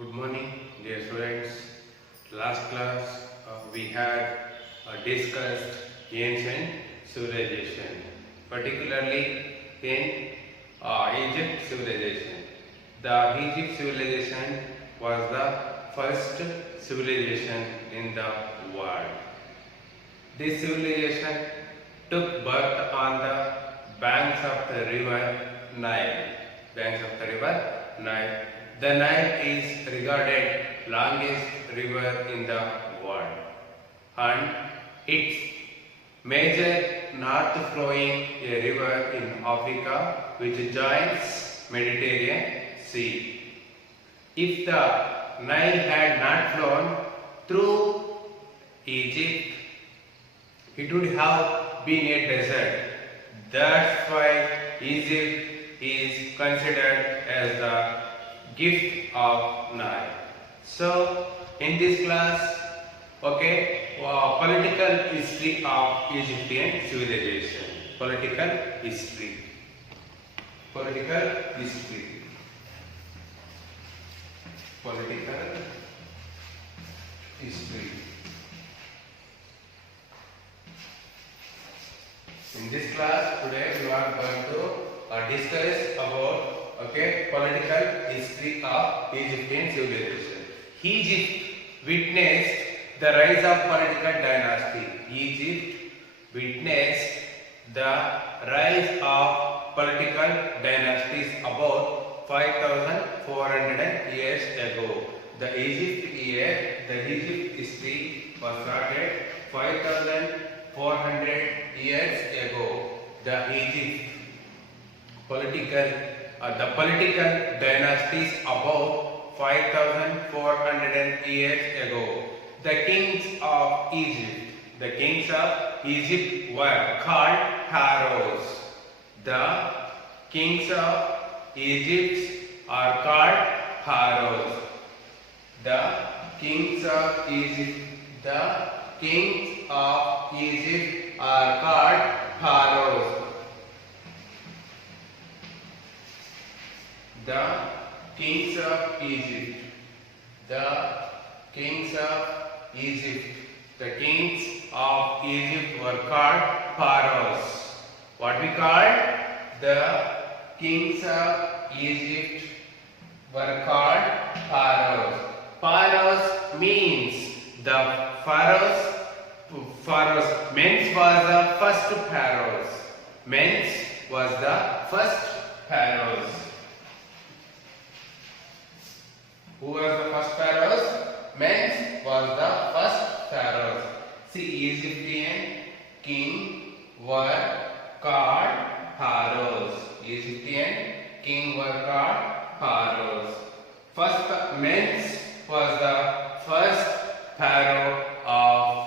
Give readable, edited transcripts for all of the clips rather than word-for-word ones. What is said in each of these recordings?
Good morning, dear students. Last class we had discussed ancient civilization, particularly in Egypt civilization. The Egypt civilization was the first civilization in the world. This civilization took birth on the banks of the river Nile. Banks of the river Nile. The Nile is regarded longest river in the world, and its major north flowing a river in Africa which joins Mediterranean Sea. If the Nile had not flown through Egypt, it would have been a desert. That's why Egypt is considered as the gift of Nile. So, in this class, political history of Egyptian civilization. Political history. Political history. Political history. In this class today we are going to discuss about political history of Egyptian civilization. Egypt witnessed the rise of political dynasty. Egypt witnessed the rise of political dynasties about 5,400 years ago. The Egypt history was started 5,400 years ago. The political dynasties about 5,400 years ago. The kings of Egypt were called pharaohs. The kings of Egypt are called pharaohs. The kings of Egypt are called pharaohs. The kings of Egypt. The kings of Egypt were called pharaohs. What we called? The kings of Egypt were called pharaohs. Pharaohs means the pharaohs. Menes was the first pharaohs. Menes was the first pharaohs. Who was the first pharaohs? Menes was the first pharaohs. See, Egyptian king were called pharaohs. Egyptian king were called pharaohs. First, Menes was the first pharaoh of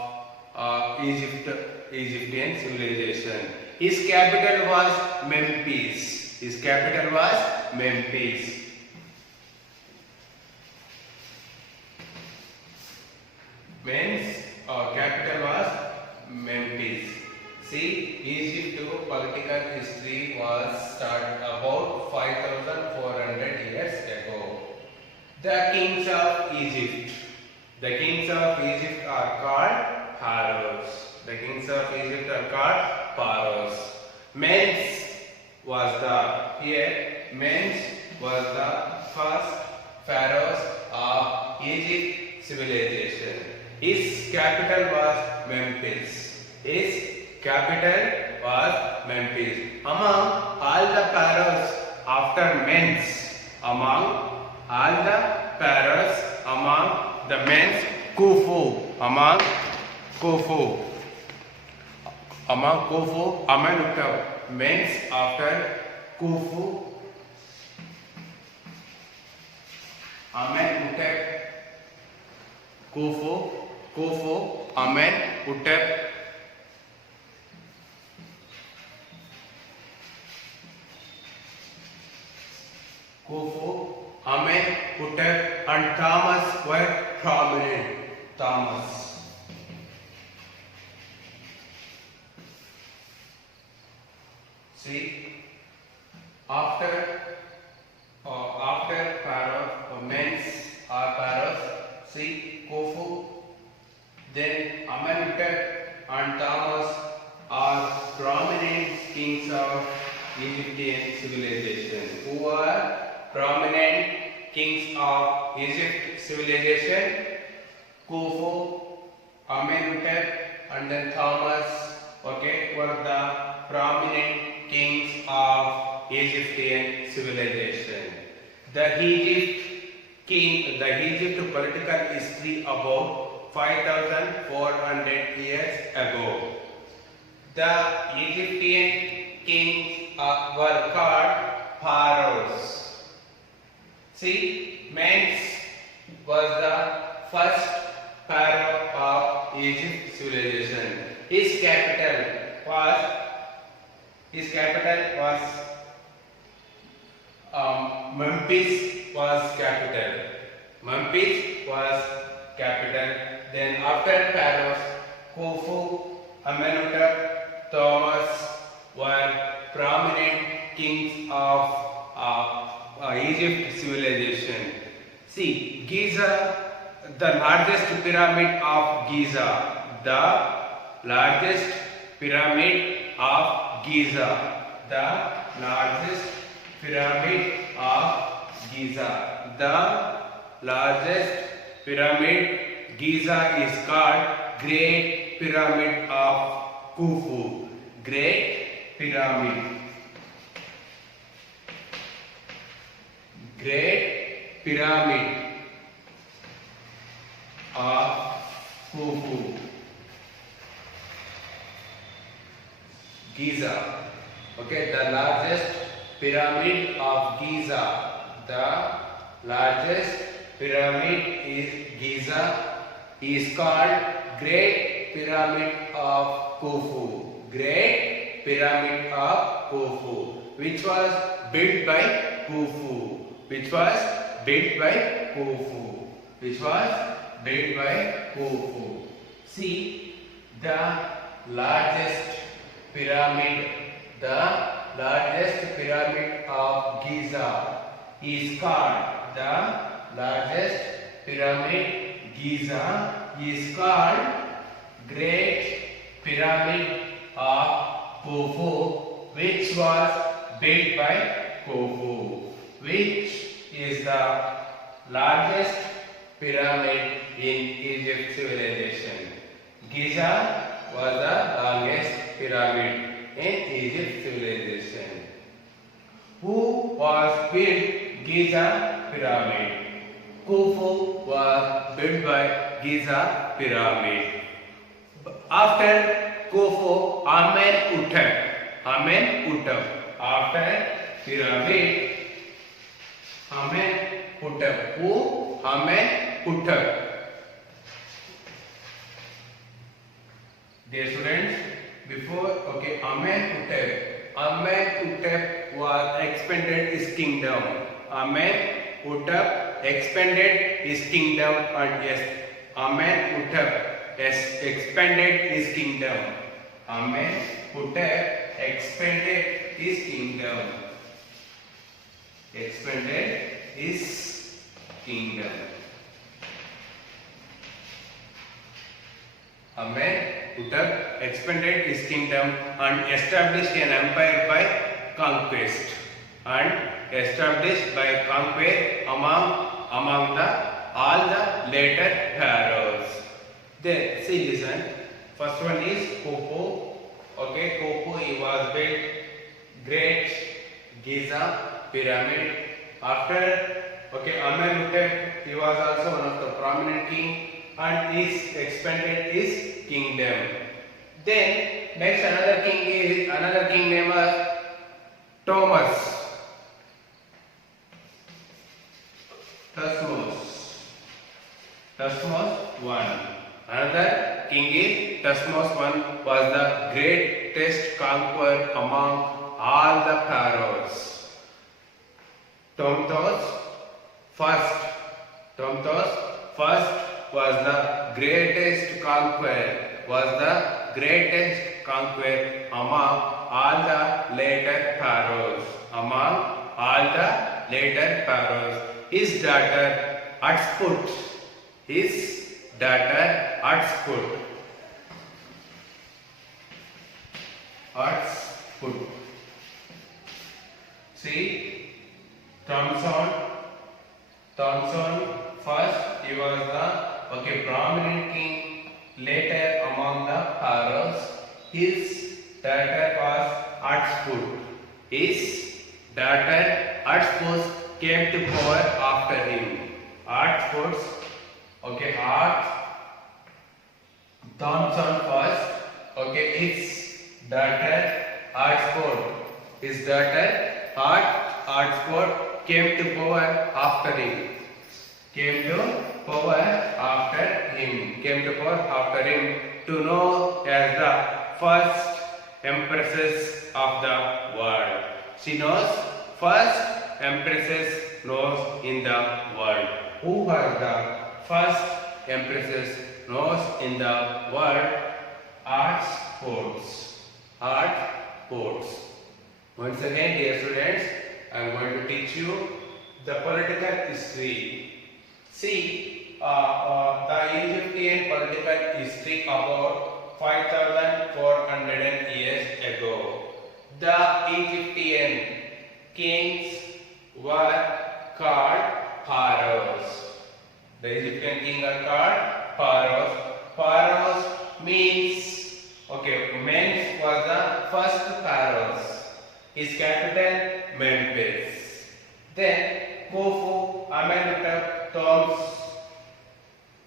Egyptian civilization. His capital was Memphis. Menes capital was Memphis. See, Egypt political history was started about 5,400 years ago. The kings of Egypt. The kings of Egypt are called pharaohs. Menes was the first pharaohs of Egypt civilization. His capital was Memphis. Among all the pharaohs after Menes, Amenhotep. Menes after Khufu, Amenhotep. Amenhotep and Thomas were prominent. See, after Pharaoh Menes are pharaohs. See, Khufu, then Amenhotep and Thutmose are prominent kings of Egyptian civilization. Who are prominent kings of Egypt civilization? Khufu, Amenhotep, and then Thutmose. Okay, were the prominent kings of Egyptian civilization. The Egypt political history about 5,400 years ago. The Egyptian kings were called pharaohs. See, Menes was the first pharaoh of Egypt civilization. His capital was Memphis was capital. Memphis was capital. Then after pharaohs, Khufu, Amenhotep, Thutmose were prominent kings of Egypt civilization. See, Giza, the largest pyramid of Giza, the largest pyramid of Giza, the largest pyramid of Giza, the largest pyramid Giza is called Great Pyramid of Khufu. Great Pyramid. Great Pyramid of Khufu. Giza. Okay, the largest pyramid of Giza. The largest pyramid is Giza is called Great Pyramid of Khufu. Great Pyramid of Khufu, which was built by Khufu. Which was built by Khufu. Which was built by Khufu. See, the largest pyramid, the largest pyramid of Giza is called, the largest pyramid Giza is called Great Pyramid of Khufu, which was built by Khufu, which is the largest pyramid in Egypt civilization. Giza was the longest pyramid in Egypt civilization. Who was built Giza pyramid? Khufu was built by Giza pyramid. After Khufu, Amenhotep. After pyramid, Amenhotep. Who? Amenhotep. Dear students, before Amenhotep was expanded his kingdom. Amenhotep expanded his kingdom, and yes, Amenhotep has expanded his kingdom. Amenhotep expanded his kingdom. Expanded his kingdom. Amenhotep expanded his kingdom and established an empire by conquest. And established by conquest among all the later pharaohs. Then see, listen. First one is Khufu. Okay, Khufu, he was built Great Giza pyramid. After Amenhotep, he was also one of the prominent king, and he expanded his kingdom. Then next another king named Thutmose. Thutmose I. Another king is Thutmose I, was the greatest conqueror among all the pharaohs. Thutmose first was the greatest conqueror, among all the later pharaohs. His daughter Hatshepsut. His daughter Hatshepsut. Hatshepsut. See, Thompson first he was the prominent king. Later among the pharaohs, his daughter was Hatshepsut. His daughter Hatshepsut came to power after him. Hatshepsut, Thompson first, his daughter Hatshepsut. His daughter Hatshepsut came to power after him. Came to power after him to know as the first empresses of the world. She knows first empresses knows in the world. Who was the first empresses knows in the world? Hatshepsut. Once again, dear students, I am going to teach you the political history. See, the Egyptian political history about 5,400 years ago. The Egyptian kings were called pharaohs. The Egyptian kings are called pharaohs. Pharaohs means, Menes was the first pharaohs. His capital Memphis. Then Khufu, Amenhotep, Thoth,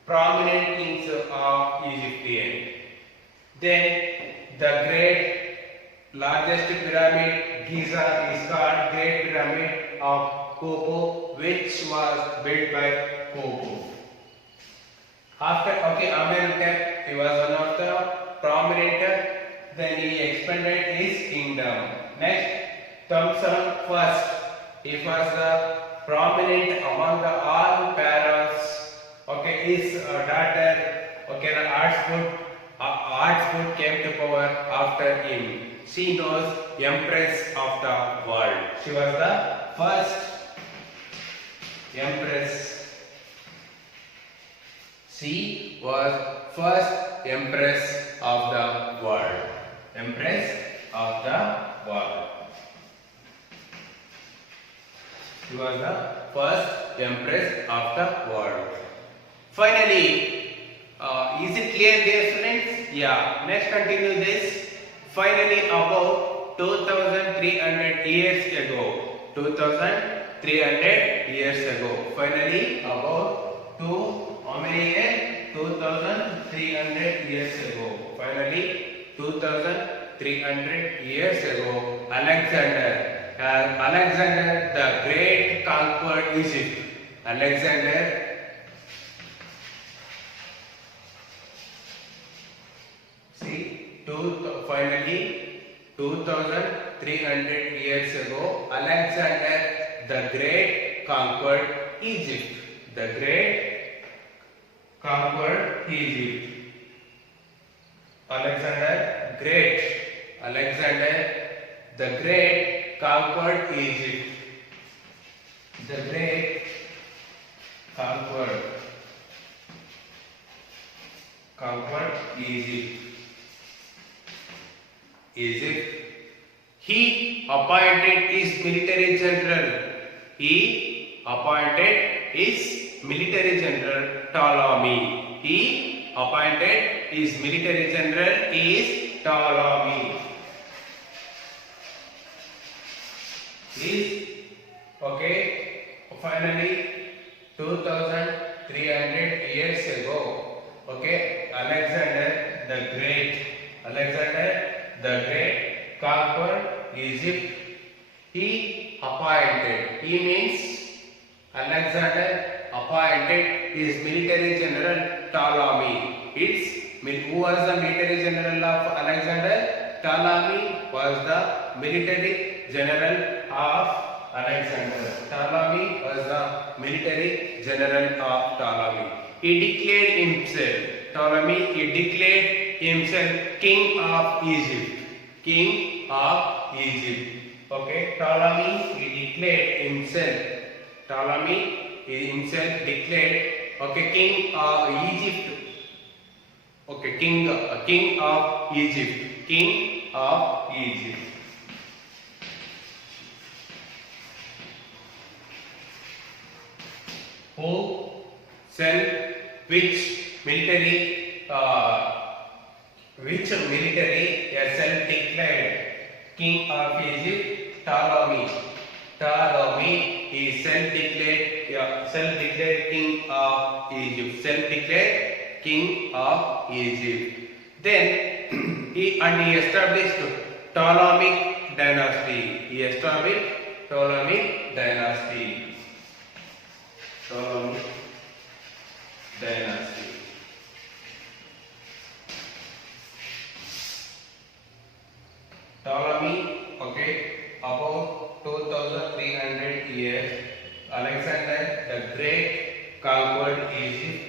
prominent kings of Egyptian. Then the largest pyramid, Giza, is called Great Pyramid of Khufu, which was built by Khufu. After Amenhotep, he was one of the prominent. Then he expanded his kingdom. Next, Thompson first. He was the prominent among the all pharaohs. His daughter, Hatshepsut came to power after him. She knows empress of the world. She was the first empress. She was first empress of the world. Empress of the world. She was the first empress of the world. Finally, is it clear, dear students? Yeah. Next, continue this. Finally, about 2,300 years ago. 2,300 years ago. Finally, about how many years? 2,300 years ago. Finally, 2,300 years ago, Alexander the Great conquered Egypt. Finally, 2,300 years ago, Alexander the Great conquered Egypt. The Great conquered Egypt. Alexander the Great conquered Egypt. The Great conquered Egypt. He appointed his military general. Ptolemy. He appointed his military general is Ptolemy. Finally, 2,300 years ago, Alexander the Great conquered Egypt. He means Alexander appointed his military general Ptolemy. Who was the military general of Alexander? Ptolemy was the military general of Alexander. Ptolemy was the military general of Ptolemy. He declared himself king of Egypt. Ptolemy, he declared himself himself declared, okay, king of Egypt. Okay, king of Egypt. King of Egypt. Who sent which military self-declared king of Egypt? Ptolemy. Ptolemy is self-declared king of Egypt. Self-declared king of Egypt. Then he established Ptolemaic dynasty. He established Ptolemaic dynasty. Ptolemaic dynasty. Ptolemy, okay, about 2300 years, Alexander the Great conquered Egypt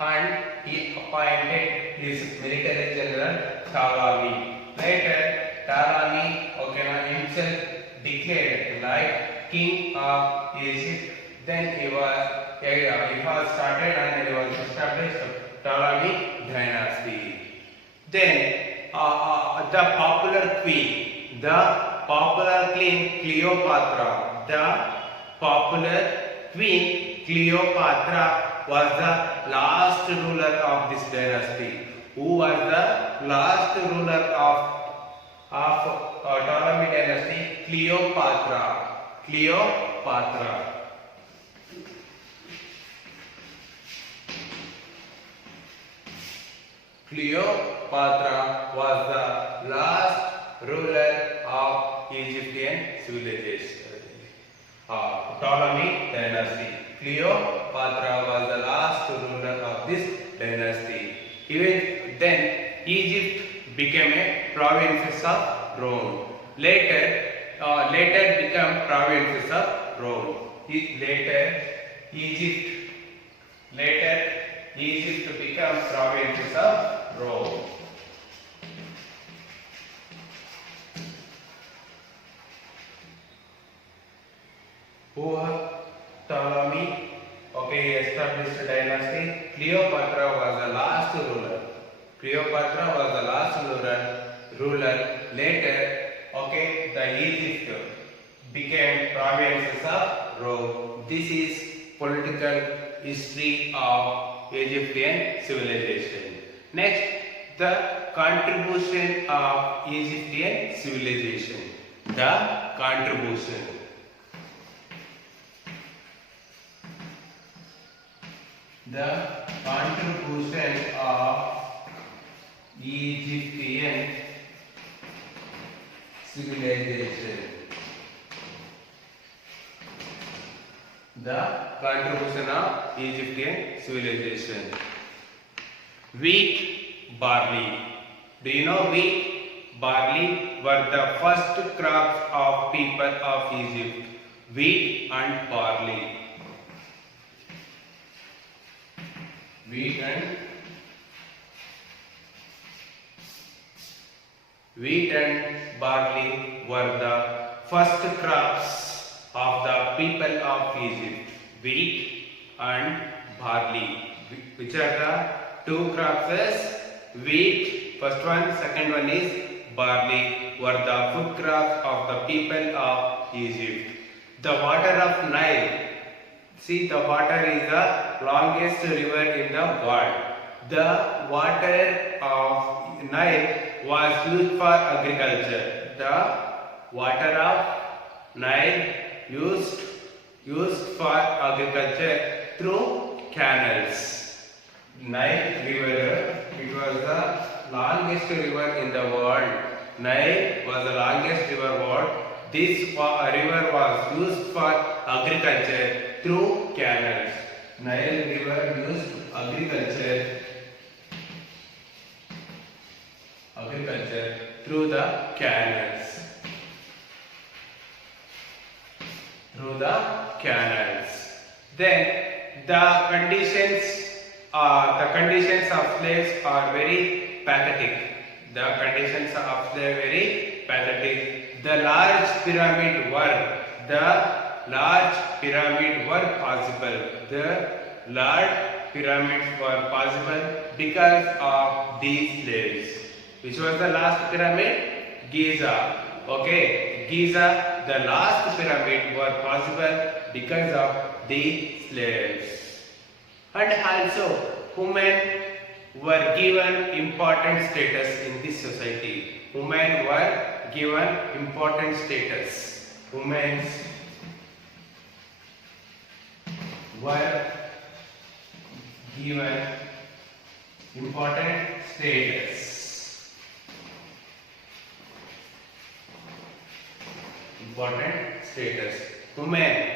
and he appointed his military general Ptolemy. Later, Ptolemy, okay, himself declared like king of Egypt. Then he was started and he was established Ptolemaic dynasty. Then the popular queen Cleopatra. The popular queen Cleopatra was the last ruler of this dynasty. Who was the last ruler of Ptolemy dynasty? Cleopatra. Cleopatra. Cleopatra was the last ruler of Egyptian civilization. Ptolemy dynasty. Cleopatra was the last ruler of this dynasty. Even then, Egypt became a province of Rome. Later became provinces of Rome. Later Egypt became provinces of Rome. Who Ptolemy, okay, he established a dynasty. Cleopatra was the last ruler. Cleopatra was the last ruler. Later, okay, the Egypt became provinces of Rome. This is political history of Egyptian civilization. Next, the contribution of Egyptian civilization. The contribution. The contribution of Egyptian civilization. The contribution of Egyptian civilization. Wheat, barley. Do you know wheat, barley were the first crops of people of Egypt? Wheat and barley. Wheat and barley were the first crops of the people of Egypt. Wheat and barley. Which are the two crops? Wheat, first one, second one is barley, were the food crops of the people of Egypt. The water of Nile. See, the water is the longest river in the world. The water of Nile was used for agriculture. The water of Nile used for agriculture through canals. Nile river, it was the longest river in the world. Nile was the longest river in the world. This river was used for agriculture through canals. Nile river used agriculture through the canals. Then the conditions of slaves are very pathetic. The large pyramid were the large pyramid were possible. The large pyramids were possible because of these slaves. Which was the last pyramid? Giza. Okay, Giza, the last pyramid were possible because of the slaves. And also, women were given important status in this society. Women were given important status. Women were given important status. Important status. Women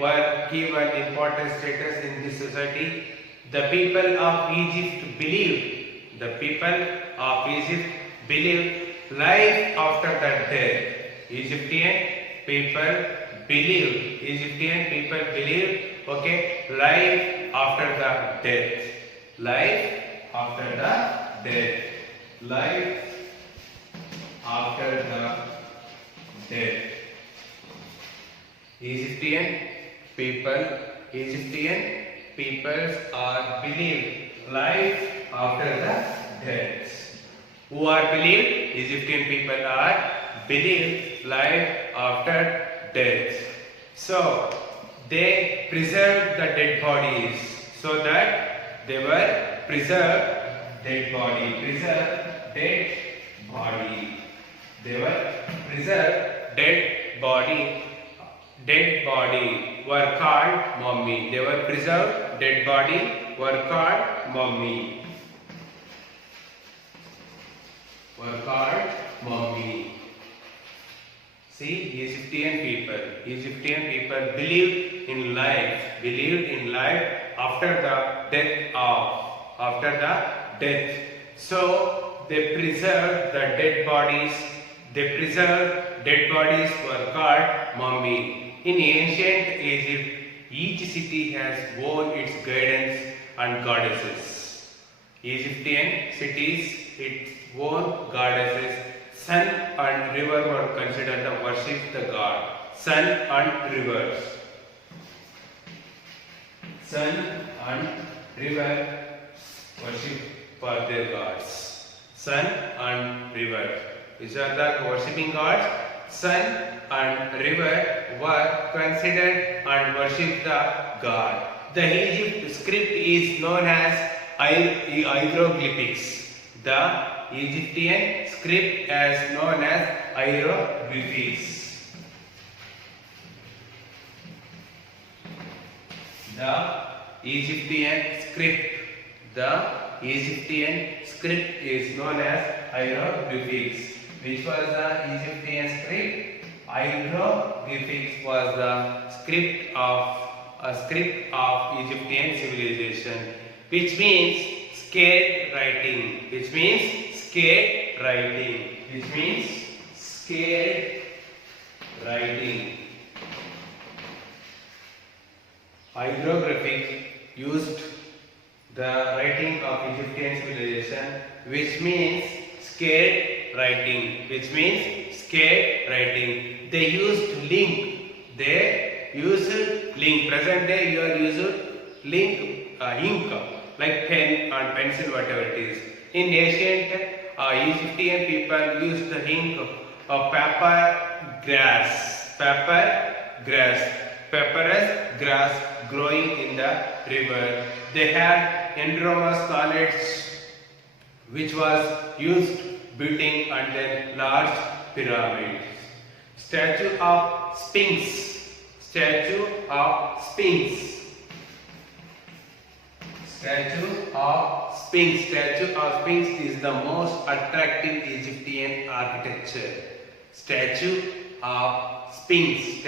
were given important status in this society. The people of Egypt believed. The people of Egypt believed life after the death. Egyptian people believed. Egyptian people believed. Okay, life after the death. Life after the death. Life after the death. Egyptian peoples are believed life after the death. Who are believed? Egyptian people are believed life after death. So they preserved the dead bodies, so that they were preserved dead body. Preserved dead body. They were preserved dead body. Dead body were called mummy. They were preserved dead body were called mummy. Were called mummy. See, Egyptian people believed in life after the death. So they preserved the dead bodies. Dead bodies were called mummy. In ancient Egypt, each city has won its guidance and goddesses. Egyptian cities, its own goddesses. Sun and river were considered to worship the god. Sun and rivers. Sun and river worship for their gods. Sun and river. These are the worshipping gods. Sun and river were considered and worshipped the god. The Egypt script is known as hieroglyphics. The Egyptian script is known as hieroglyphics. The Egyptian script is known as hieroglyphics. Which was the Egyptian script? Hieroglyphics was the script of Egyptian civilization, which means scared writing. Hieroglyphics used the writing of Egyptian civilization, which means scared writing. They used link. Present day you are using link ink like pen and pencil, whatever it is. In ancient Egyptian people used the ink of papyrus grass growing in the river. They had enormous knowledge which was used building and then large pyramids. Statue of Sphinx. Statue of Sphinx is the most attractive Egyptian architecture. Statue of Sphinx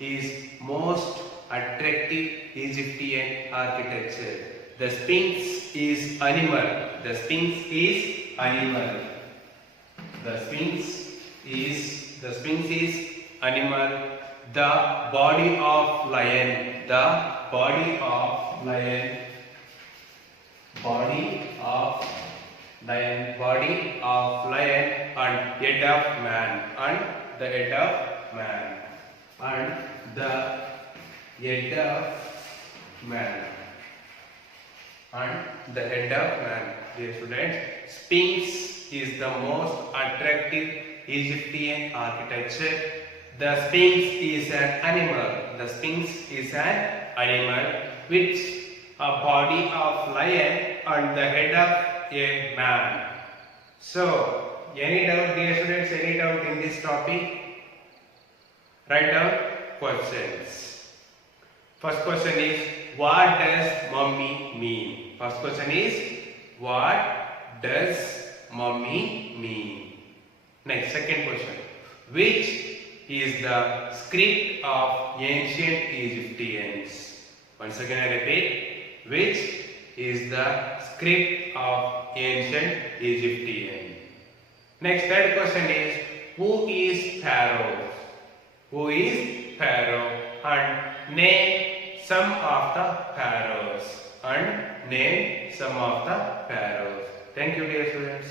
is most attractive Egyptian architecture. The Sphinx is animal. The Sphinx is animal. The body of lion. Body of lion and head of man. man. And the head of man. And the head of man. Dear students, Sphinx is the most attractive Egyptian architecture. The Sphinx is an animal. The Sphinx is an animal with a body of lion and the head of a man. So, any doubt, dear students, any doubt in this topic? Write down questions. First question is, what does mummy mean? First question is, what does mummy mean? Next, second question, which is the script of ancient Egyptians? Once again I repeat, which is the script of ancient Egyptian? Next, third question is, who is Pharaoh? Who is Pharaoh? And name some of the pharaohs. Thank you, dear students.